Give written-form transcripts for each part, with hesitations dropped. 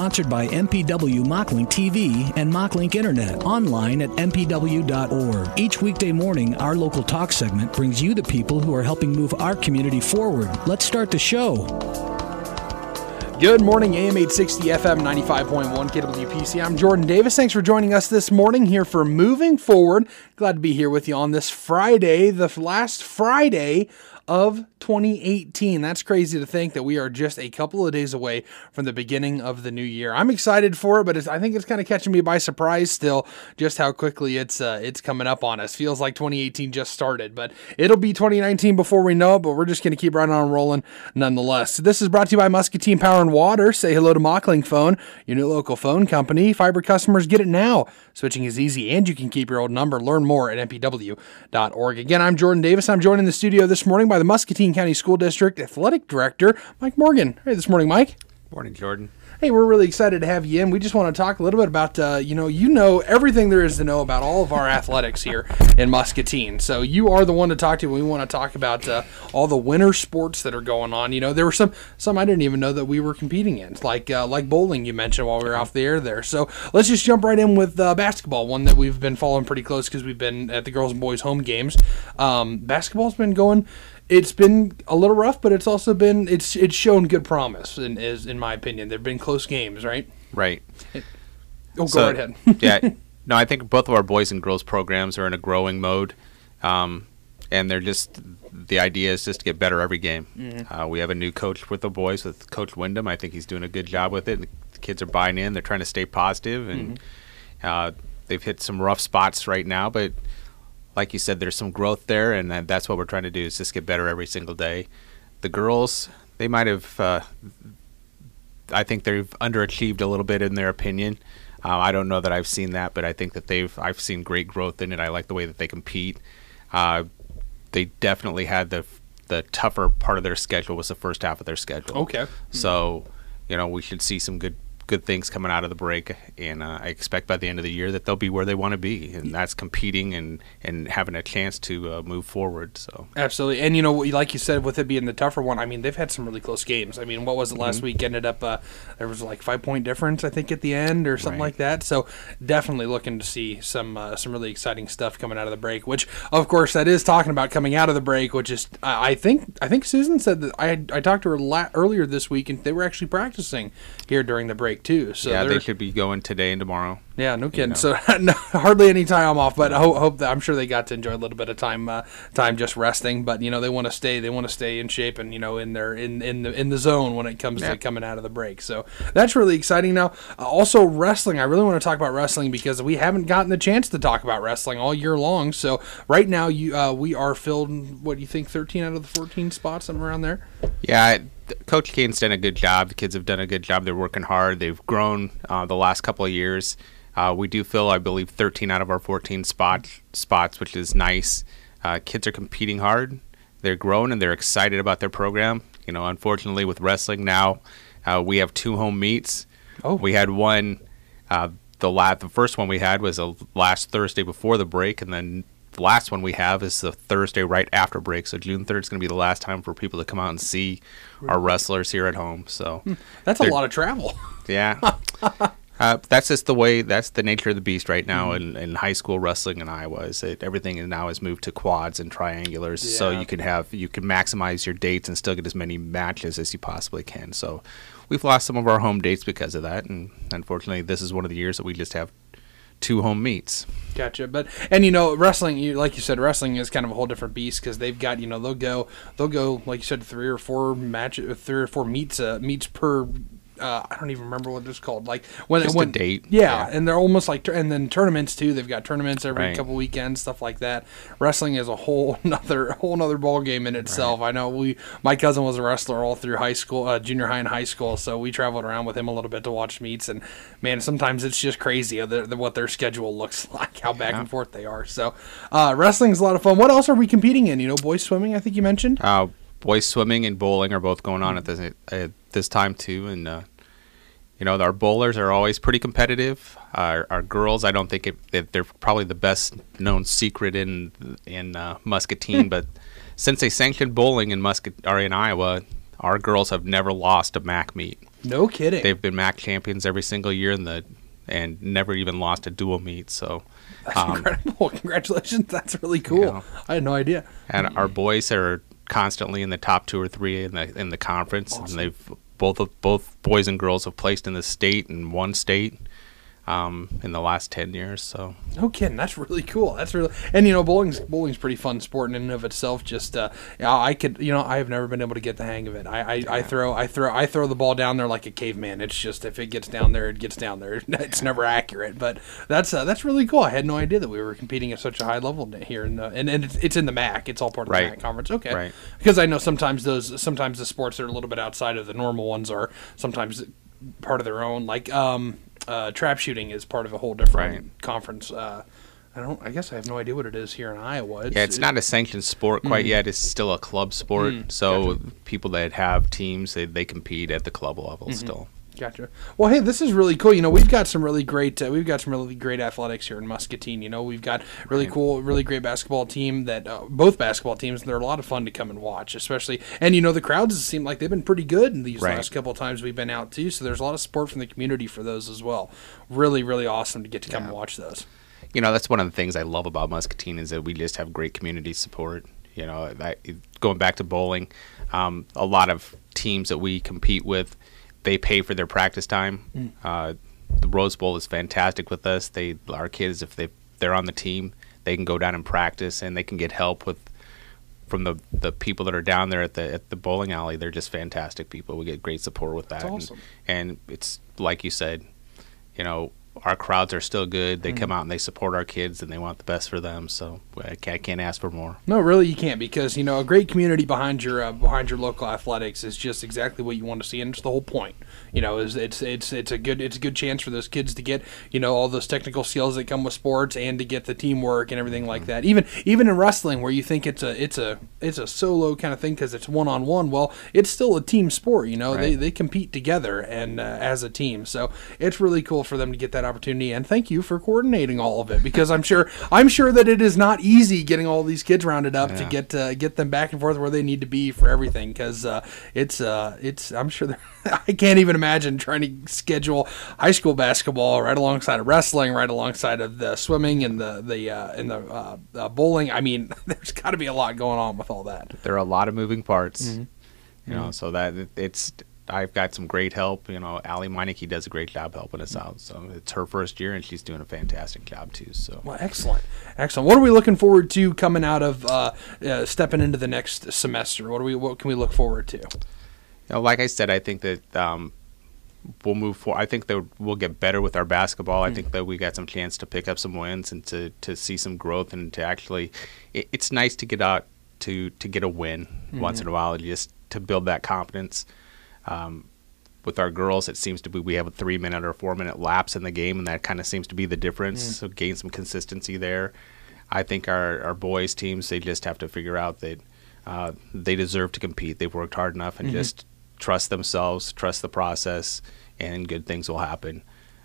Sponsored by MPW Mocklink TV and Mocklink Internet. Online at mpw.org. Each weekday morning, our local talk segment brings you the people who are helping move our community forward. Let's start the show. Good morning, AM 860 FM 95.1 KWPC. I'm Jordan Davis. Thanks for joining us this morning here for Moving Forward. Glad to be here with you on this Friday, the last Friday of 2018. That's crazy to think that we are just a couple of days away from the beginning of the new year. I'm excited for it, but I think it's kind of catching me by surprise still, just how quickly it's coming up on us. Feels like 2018 just started, but it'll be 2019 before we know it, but we're just going to keep right on rolling nonetheless. This is brought to you by Muscatine Power and Water. Say hello to Mocklink Phone, your new local phone company. Fiber customers get it now. Switching is easy, and you can keep your old number. Learn more at mpw.org. Again, I'm Jordan Davis. I'm joined in the studio this morning by the Muscatine County School District Athletic Director, Mike Morgan. Hey, this morning, Mike. Morning, Jordan. Hey, we're really excited to have you in. We just want to talk a little bit about, you know everything there is to know about all of our athletics here in Muscatine. So you are the one to talk to. We want to talk about all the winter sports that are going on. You know, there were some I didn't even know that we were competing in, like bowling you mentioned while we were off the air there. So let's just jump right in with basketball, one that we've been following pretty close because we've been at the girls and boys home games. Basketball's been going. It's been a little rough, but it's also been it's shown good promise. In my opinion, there've been close games, right? Right. Go right ahead. Yeah. No, I think both of our boys and girls programs are in a growing mode, and the idea is just to get better every game. Mm-hmm. We have a new coach with the boys, with Coach Wyndham. I think he's doing a good job with it. The kids are buying in. They're trying to stay positive, and they've hit some rough spots right now, but like you said, there's some growth there, and that's what we're trying to do is just get better every single day. The girls, they might have, I think they've underachieved a little bit in their opinion. I don't know that I've seen that, but I think that I've seen great growth in it. I like the way that they compete. They definitely had the tougher part of their schedule was the first half of their schedule. Okay. So, we should see some good things coming out of the break, and I expect by the end of the year that they'll be where they want to be, and that's competing and having a chance to move forward. So absolutely, and like you said, with it being the tougher one, I mean they've had some really close games. I mean, what was it last week? Ended up there was like 5-point difference, I think, at the end or something like that. So definitely looking to see some really exciting stuff coming out of the break. Which, of course, that is talking about coming out of the break, which is I think Susan said that I talked to her earlier this week, and they were actually practicing here during the break too. So yeah, they should be going today and tomorrow. Yeah, no kidding. So hardly any time off, but I hope that I'm sure they got to enjoy a little bit of time just resting. But they want to stay in shape and in the zone when it comes to coming out of the break. So that's really exciting. Now, also wrestling. I really want to talk about wrestling because we haven't gotten the chance to talk about wrestling all year long. So right now we are filled. What do you think? 13 out of the 14 spots, somewhere around there. Yeah. Coach Kane's done a good job. The kids have done a good job. They're working hard. They've grown the last couple of years. We do fill, I believe, 13 out of our 14 spots, which is nice. Kids are competing hard. They're growing, and they're excited about their program. Unfortunately, with wrestling now, we have 2 home meets. Oh. We had one. The first one we had was last Thursday before the break, and then the last one we have is the Thursday right after break. So June 3rd is going to be the last time for people to come out and see our wrestlers here at home. So that's a lot of travel. Yeah. That's just that's the nature of the beast right now in high school wrestling in Iowa. Everything now has moved to quads and triangulars, so you can maximize your dates and still get as many matches as you possibly can. So we've lost some of our home dates because of that, and unfortunately, this is one of the years that we just have 2 home meets. Gotcha. Wrestling, like you said, wrestling is kind of a whole different beast because they've got, they'll go like you said, 3 or 4 meets per. I don't even remember what it's called. Like when a date. Yeah, and they're almost like, and then tournaments too. They've got tournaments every couple weekends, stuff like that. Wrestling is a whole nother ball game in itself. Right. I know my cousin was a wrestler all through high school, junior high and high school, so we traveled around with him a little bit to watch meets. And man, sometimes it's just crazy what their schedule looks like, how back and forth they are. So wrestling is a lot of fun. What else are we competing in? Boys swimming, I think you mentioned. Boys swimming and bowling are both going on at this time too, and our bowlers are always pretty competitive. Our girls, I don't think they're probably the best known secret in Muscatine, but since they sanctioned bowling in Iowa, our girls have never lost a MAC meet. No kidding. They've been MAC champions every single year and never even lost a dual meet. So that's incredible. Congratulations. That's really cool. Yeah. I had no idea. And our boys are constantly in the top 2 or 3 in the conference. Awesome. And they've both boys and girls have placed in the state and one state in the last 10 years. So no kidding. That's really cool. That's really, and bowling's pretty fun sport in and of itself. Just I have never been able to get the hang of it. I throw the ball down there like a caveman. It's just, if it gets down there, it gets down there. It's never accurate. But that's really cool. I had no idea that we were competing at such a high level here and it's in the MAC. It's all part of the MAC conference. Okay. Right. Because I know sometimes the sports that are a little bit outside of the normal ones are sometimes part of their own. Like trap shooting is part of a whole different conference. I guess I have no idea what it is here in Iowa. It's not a sanctioned sport quite yet. It's still a club sport. So gotcha. People that have teams, they compete at the club level still. Gotcha. Well, hey, this is really cool. We've got some really great athletics here in Muscatine. We've got really cool, really great basketball team that both basketball teams. They're a lot of fun to come and watch, especially. And the crowds seem like they've been pretty good in these last couple of times we've been out too. So there's a lot of support from the community for those as well. Really, really awesome to get to come and watch those. That's one of the things I love about Muscatine is that we just have great community support. Going back to bowling, a lot of teams that we compete with, they pay for their practice time. The Rose Bowl is fantastic with us. Our kids, if they're on the team, they can go down and practice, and they can get help from the people that are down there at the bowling alley. They're just fantastic people. We get great support with that. That's awesome. And it's like you said, our crowds are still good. They come out and they support our kids, and they want the best for them. So I can't ask for more. No, really, you can't, because a great community behind your local athletics is just exactly what you want to see, and it's the whole point. It's a good chance for those kids to get all those technical skills that come with sports, and to get the teamwork and everything like that. Even in wrestling, where you think it's a solo kind of thing because it's one-on-one. Well, it's still a team sport. They compete together and as a team. So it's really cool for them to get that opportunity. And thank you for coordinating all of it, because I'm sure that it is not easy getting all these kids rounded up to get them back and forth where they need to be for everything. Because I'm sure I can't even imagine trying to schedule high school basketball right alongside of wrestling, right alongside of the swimming and the bowling. I mean, there's got to be a lot going on with all that. There are a lot of moving parts, so that I've got some great help. Allie Meineke does a great job helping us out. So it's her first year, and she's doing a fantastic job too. So well, excellent. What are we looking forward to coming out of stepping into the next semester? What can we look forward to? Like I said, I think that we'll move forward. I think that we'll get better with our basketball. I think that we got some chance to pick up some wins and to see some growth, and to actually, it's nice to get out to get a win once in a while, just to build that confidence. With our girls, it seems to be we have a 3-minute or 4-minute lapse in the game, and that kind of seems to be the difference. So gain some consistency there. I think our boys teams, they just have to figure out that they deserve to compete. They've worked hard enough, and just trust themselves, trust the process, and good things will happen.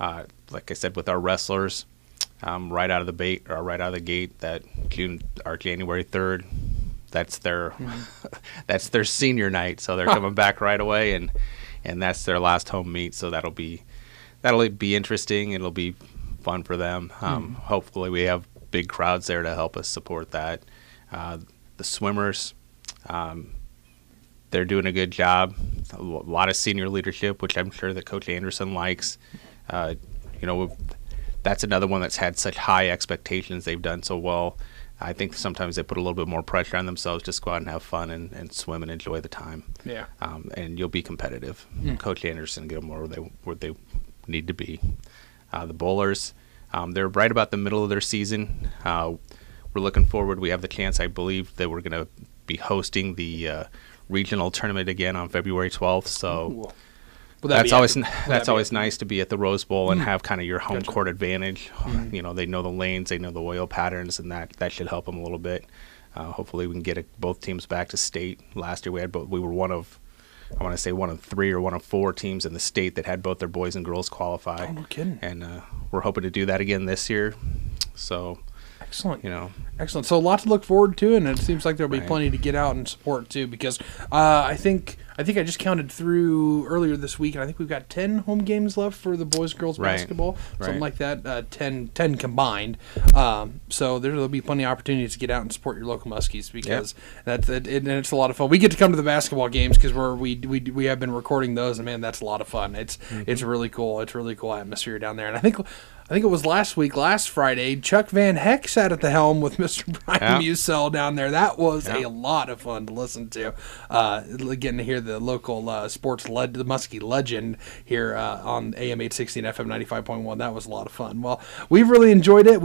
Like I said, with our wrestlers, right out of the gate, that January 3rd, that's their that's their senior night. So they're coming back right away, and that's their last home meet. So that'll be interesting. It'll be fun for them. Hopefully, we have big crowds there to help us support that. The swimmers. They're doing a good job. A lot of senior leadership, which I'm sure that Coach Anderson likes. That's another one that's had such high expectations. They've done so well. I think sometimes they put a little bit more pressure on themselves. Just go out and have fun and swim and enjoy the time. Yeah. And you'll be competitive. Coach Anderson get them where they need to be. The bowlers, they're right about the middle of their season. We're looking forward. We have the chance, I believe, that we're going to be hosting the regional tournament again on February 12th. So that's always nice to be at the Rose Bowl and have kind of your home court advantage. They know the lanes, they know the oil patterns, and that should help them a little bit. Hopefully we can get both teams back to state. Last year we were one of 3 or one of 4 teams in the state that had both their boys and girls qualify. Oh, no kidding. And we're hoping to do that again this year. So excellent. Excellent. So a lot to look forward to, and it seems like there'll be Right. plenty to get out and support too, because I think I think I just counted through earlier this week, and I think we've got 10 home games left for the boys girls basketball, something like that. 10 combined. So there'll be plenty of opportunities to get out and support your local Muskies because and it's a lot of fun. We get to come to the basketball games because we have been recording those, and man, that's a lot of fun. It's really cool. It's a really cool atmosphere down there, and I think it was last Friday, Chuck Van Heck sat at the helm with Mr. Brian Musell down there. That was a lot of fun to listen to. Getting to hear the local the Muskie legend here on AM 860 and FM 95.1. That was a lot of fun. Well, we've really enjoyed it.